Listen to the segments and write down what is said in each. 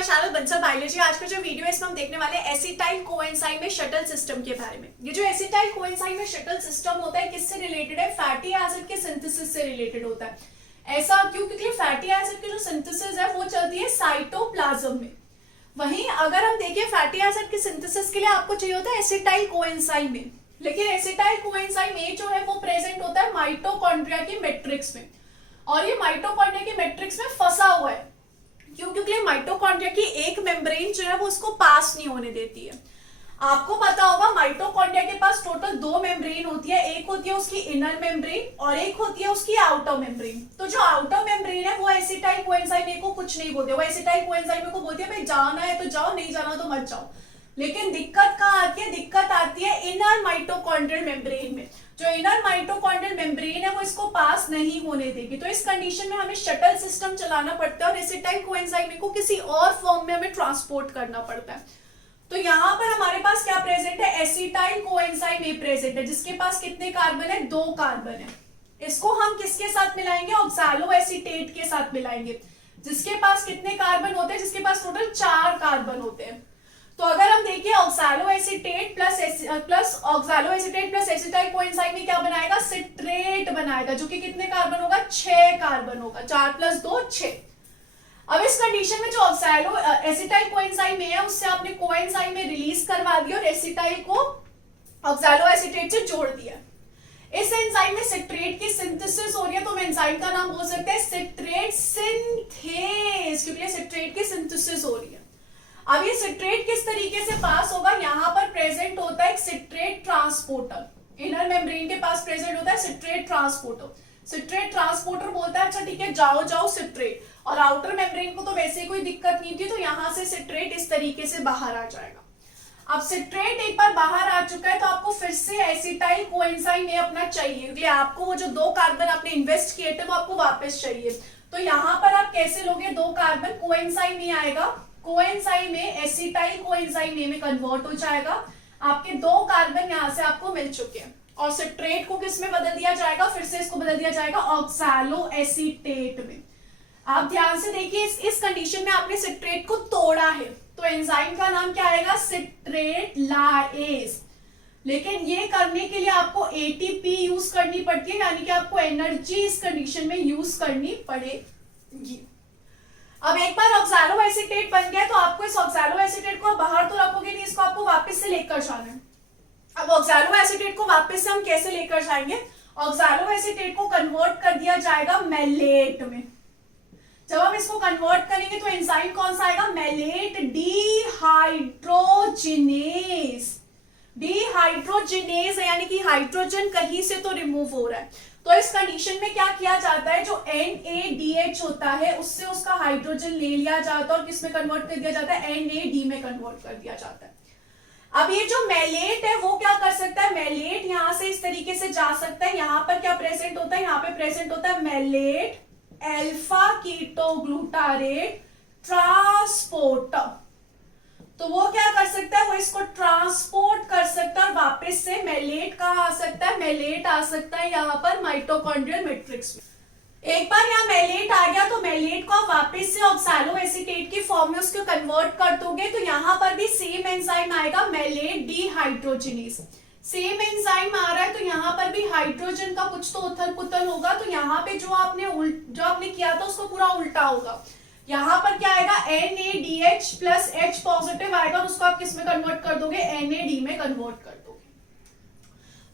My channel Bansal biology. आज का जो वीडियो है इसमें हम देखने वाले हैं एसिटाइल कोएंजाइम में शटल सिस्टम के बारे में। ये जो एसिटाइल कोएंजाइम में शटल सिस्टम होता है किससे रिलेटेड है? फैटी एसिड के सिंथेसिस से रिलेटेड होता है। ऐसा क्यों? क्योंकि फैटी एसिड की जो सिंथेसिस है वो चलती है साइटोप्लाज्म में। वहीं अगर हम देखें फैटी एसिड के सिंथेसिस के लिए आपको चाहिए होता है एसिटाइल कोएंजाइम में, लेकिन एसिटाइल कोएंजाइम ए जो है वो प्रेजेंट होता है माइटोकॉन्ड्रिया की मैट्रिक्स में, और ये माइटोकॉन्ड्रिया की मैट्रिक्स में फंसा हुआ है। क्यों? क्योंकि माइटोकॉन्ड्रिया की एक मेम्ब्रेन जो है वो उसको पास नहीं होने देती है। आपको पता होगा माइटोकॉन्ड्रिया के पास टोटल दो मेम्ब्रेन होती है, एक होती है उसकी इनर मेम्ब्रेन और एक होती है उसकी आउटर मेम्ब्रेन। तो जो आउटर मेम्ब्रेन है वो एसिटाइल कोएंजाइम ए को कुछ नहीं बोलती है, वो एसिटाइल कोएंजाइम ए को बोलती है भाई जाना है तो जाओ, नहीं जाना तो मत जाओ। लेकिन दिक्कत कहाँ आती है? दिक्कत आती है इनर माइटोकॉन्ड्रियल मेम्ब्रेन में। जो इनर माइटोकॉन्ड्रियल मेम्ब्रेन है वो इसको पास नहीं होने देगी। तो इस कंडीशन में हमें शटल सिस्टम चलाना पड़ता है और एसिटाइल कोएंजाइम को किसी और फॉर्म में हमें ट्रांसपोर्ट करना पड़ता है। तो यहाँ पर हमारे पास क्या प्रेजेंट है? एसिटाइल कोएंजाइम ए प्रेजेंट है, जिसके पास कितने कार्बन है? 2 कार्बन है। इसको हम किसके साथ मिलाएंगे? ऑक्सैलोएसीटेट के साथ मिलाएंगे, जिसके पास कितने कार्बन होते हैं? जिसके पास टोटल 4 कार्बन होते हैं। तो अगर हम देखिए ऑक्सैलोएसीटेट प्लस ऑक्सैलोएसीटेट प्लस एसिटाइल कोएंजाइम में क्या बनाएगा? सिट्रेट बनाएगा, जो कि कितने कार्बन होगा? 6 कार्बन होगा। 4 + 2 6। अब इस कंडीशन में जो ऑक्सैलो एसिटाइल कोएंजाइम है उससे आपने कोएंजाइम में रिलीज करवा दिया और एसिटाइल को ऑक्सैलोएसीटेट से जोड़ दिया। इस एंजाइम में सिट्रेट की सिंथेसिस हो रही है, तो हम एंजाइम का नाम बोल सकते हैं सिट्रेट सिंथेस, क्योंकि सिट्रेट की सिंथेसिस हो रही है। अब ये सिट्रेट किस तरीके से पास होगा? यहाँ पर प्रेजेंट होता है एक सिट्रेट ट्रांसपोर्टर। इनर मेम्ब्रेन के पास प्रेजेंट होता है सिट्रेट ट्रांसपोर्टर। सिट्रेट ट्रांसपोर्टर बोलता है अच्छा ठीक है जाओ जाओ सिट्रेट, और आउटर मेम्ब्रेन को तो वैसे ही कोई दिक्कत नहीं थी, तो यहाँ से सिट्रेट इस तरीके से बाहर आ जाएगा। अब सिट्रेट एक बार बाहर आ चुका है तो आपको फिर से एसिटाइल कोएंजाइम ए अपना चाहिए, क्योंकि आपको वो जो 2 कार्बन आपने इन्वेस्ट किए थे वो आपको वापस चाहिए। तो यहाँ पर आप कैसे लोगे 2 कार्बन? कोएंजाइम ए आएगा, coenzyme A acetyl coenzyme A में कन्वर्ट हो जाएगा। आपके 2 कार्बन यहाँ से आपको मिल चुके हैं, और सिट्रेट को किस में बदल दिया जाएगा? फिर से इसको बदल दिया जाएगा ऑक्सैलोएसीटेट में। आप ध्यान से देखिए इस कंडीशन में आपने सिट्रेट को तोड़ा है, तो एंजाइम का नाम क्या आएगा? सिट्रेट लाएज। लेकिन ये करने के लिए आपको एटीपी यूज करनी पड़ती है, यानी कि आपको एनर्जी इस कंडीशन में यूज करनी पड़ेगी। अब एक बार ऑक्सैलोएसीटेट बन गया तो आपको इस ऑक्सैलोएसीटेट को बाहर तो रखोगे नहीं, इसको आपको वापस से लेकर जाना है। अब ऑक्सैलोएसीटेट को वापस से हम कैसे लेकर जाएंगे? ऑक्सैलोएसीटेट को कन्वर्ट कर दिया जाएगा मैलेट में। जब हम इसको कन्वर्ट करेंगे तो एंजाइम कौन सा आएगा? Mallet dehydrogenase. डिहाइड्रोजिनेज है, यानी कि हाइड्रोजन कहीं से तो रिमूव हो रहा है। तो इस कंडीशन में क्या किया जाता है? जो NADH होता है उससे उसका हाइड्रोजन ले लिया जाता है और किस में कन्वर्ट कर दिया जाता है? NAD में कन्वर्ट कर दिया जाता है। अब ये जो मैलेट है वो क्या कर सकता है? मैलेट यहां से इस तरीके से जा सकता है। यहाँ पर क्या प्रेजेंट होता है? यहाँ पे प्रेजेंट होता है मैलेट अल्फा कीटोग्लूटारेट ट्रांसपोर्टर। तो वो क्या कर सकता है? वो इसको ट्रांसपोर्ट कर सकता है, वापस से मैलेट कहाँ आ सकता है? मैलेट आ सकता है यहाँ पर माइटोकॉन्ड्रियल मैट्रिक्स में। एक बार यहाँ मैलेट आ गया तो मैलेट को आप वापस से ऑक्सैलोएसीटेट की फॉर्म में उसको कन्वर्ट कर दोगे, तो यहाँ पर भी सेम एंजाइम आएगा मैलेट डिहाइड्रोजिनेज। सेम एंजाइम आ रहा है तो यहाँ पर भी हाइड्रोजन का कुछ तो उथल पुथल होगा, तो यहाँ पे जो आपने किया था उसको पूरा उल्टा होगा। यहाँ पर क्या आएगा? NADH प्लस H पॉजिटिव आएगा और उसको आप किस में कन्वर्ट कर दोगे? NAD में कन्वर्ट कर दोगे।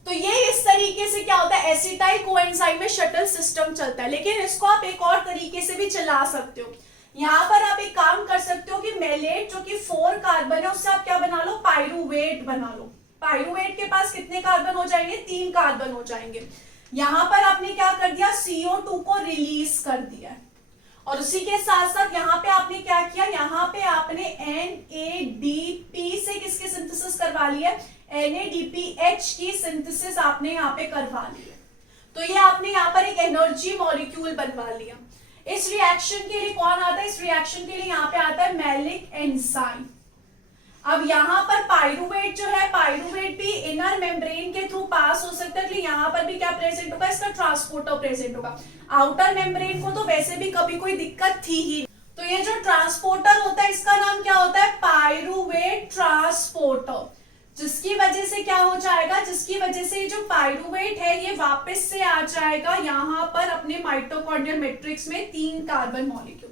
तो ये इस तरीके से क्या होता है? एसिटाइल कोएंजाइम में शटल सिस्टम चलता है। लेकिन इसको आप एक और तरीके से भी चला सकते हो। यहाँ पर आप एक काम कर सकते हो कि मैलेट जो कि 4 कार्बन है उससे आप क्या बना लो? पाइरुवेट बना लो। पाइरुवेट के पास कितने कार्बन हो जाएंगे? 3 कार्बन हो जाएंगे। यहाँ पर आपने क्या कर दिया? CO2 को रिलीज कर दिया है, और उसी के साथ साथ यहाँ पे आपने क्या किया? यहाँ पे आपने NADP से किसकी सिंथेसिस करवा ली है? NADPH की सिंथेसिस आपने यहाँ पे करवा ली है। तो ये आपने यहाँ पर एक एनर्जी मॉलिक्यूल बनवा लिया। इस रिएक्शन के लिए कौन आता है? इस रिएक्शन के लिए यहाँ पे आता है मैलिक एंजाइम। अब यहाँ पर पाइरुवेट जो है, पाइरुवेट भी इनर मेम्ब्रेन के थ्रू पास हो सकता है, इसलिए यहाँ पर भी क्या प्रेजेंट होगा? इसका ट्रांसपोर्टर प्रेजेंट होगा। आउटर मेम्ब्रेन को तो वैसे भी कभी कोई दिक्कत थी ही, तो ये जो ट्रांसपोर्टर होता है इसका पायरूवेट ट्रांसपोर्टर, जिसकी वजह से क्या हो जाएगा, जिसकी वजह से जो पायरूवेट है ये वापस से आ जाएगा यहाँ पर अपने माइटोकॉन्ड्रियल मैट्रिक्स में 3 कार्बन मॉलिक्यूल।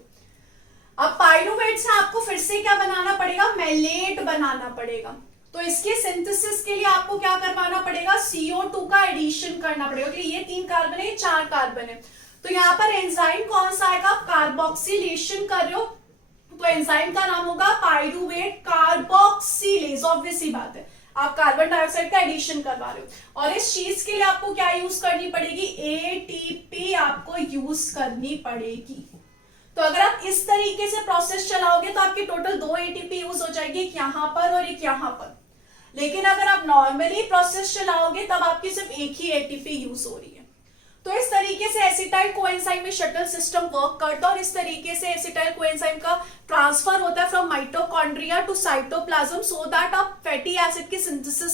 अब पायरूवेट से आपको फिर से क्या बनाना पड़ेगा, मेलेट बनाना पड़ेगा। तो इसके सिंथेसिस के लिए आपको क्या करवाना पड़ेगा, CO2 का एडिशन करना पड़ेगा, क्योंकि ये 3 कार्बन है, 4 कार्बन है। तो यहाँ पर एंजाइम कौन सा आएगा, कार्बोक्सिलेशन कर रहे हो तो एंजाइम का नाम होगा पायरूवेट कार्बोक्सिलेज। ऑब्वियस सी बात है, आप कार्बन डाइऑक्साइड का एडिशन करवा रहे हो। और इस चीज के लिए आपको क्या यूज करनी पड़ेगी, ATP आपको यूज करनी पड़ेगी। तो अगर आप इस तरीके से प्रोसेस चलाओगे तो आपकी टोटल 2 ATP यूज हो जाएगी, एक यहाँ पर और एक यहाँ पर। लेकिन अगर आप नॉर्मली प्रोसेस चलाओगे तब आपकी सिर्फ एक ही ATP यूज हो रही है। तो इस तरीके से एसिटाइल कोएंजाइम में शटल सिस्टम वर्क करता है और इस तरीके से एसिटाइल कोएंजाइम का ट्रांसफर होता है from mitochondria to cytoplasm, so that आप फैटी एसिड की सिंथेसिस